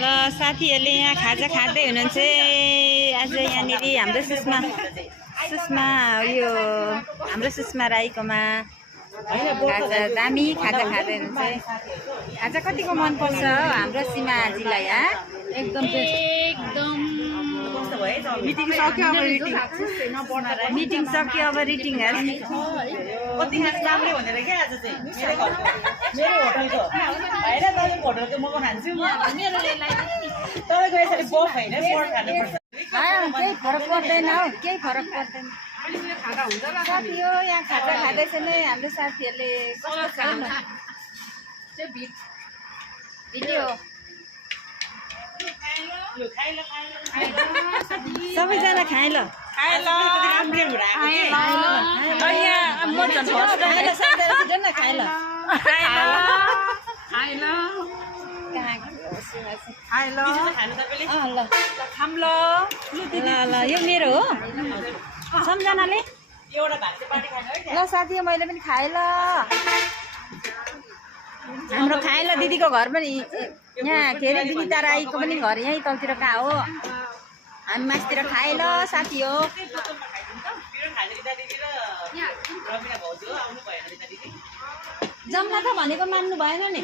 ल साथीहरूले यहाँ खाजा खाँदै हुनुहुन्छ आज यहाँनिर हाम्रो सुषमा यो हाम्रो सुषमा राईकोमा खाजा दामी खाजा खाँदै हुनुहुन्छ। खाजा कतिको मनपर्छ हाम्रो सीमाजीलाई एकदम मिटिङ सक्यो अब रिटिङ राम्रै भनेर क्या आज चाहिँ मेरो होटलको होइन तपाईँको होटलको म खान्छु तपाईँको यसरी बफ होइन बड खानुपर्छ केही फरक पर्दैन हौ केही फरक पर्दैन साथी हो यहाँ खाजा खाँदैछ नै हाम्रो साथीहरूले कस्तो खानु भिडियो सबैजना खाए ल यो मेरो हो सम्झनाले ल साथी मैले पनि खाएँ ल हाम्रो खाएँ ल दिदीको घर पनि यहाँ के अरे दिदी तारा आईको पनि घर यहीँ तलतिर कहाँ हो हामी मासतिर खाएँ ल साथी हो जम्ला त भनेको मान्नु भएन नि